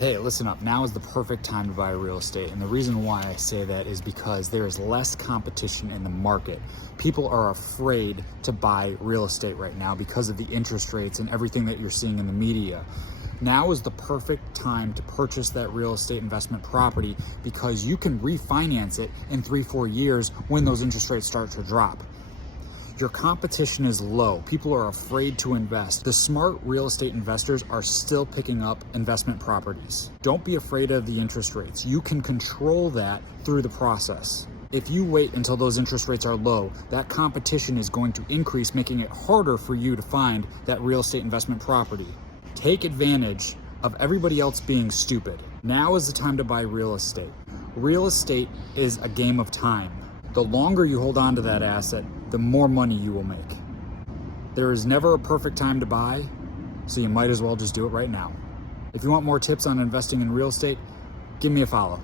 Hey, listen up. Now is the perfect time to buy real estate. And the reason why I say that is because there is less competition in the market. People are afraid to buy real estate right now because of the interest rates and everything that you're seeing in the media. Now is the perfect time to purchase that real estate investment property because you can refinance it in 3-4 years when those interest rates start to drop. Your competition is low. People are afraid to invest. The smart real estate investors are still picking up investment properties. Don't be afraid of the interest rates. You can control that through the process. If you wait until those interest rates are low, that competition is going to increase, making it harder for you to find that real estate investment property. Take advantage of everybody else being stupid. Now is the time to buy real estate. Real estate is a game of time. The longer you hold on to that asset, the more money you will make. There is never a perfect time to buy, so you might as well just do it right now. If you want more tips on investing in real estate, give me a follow.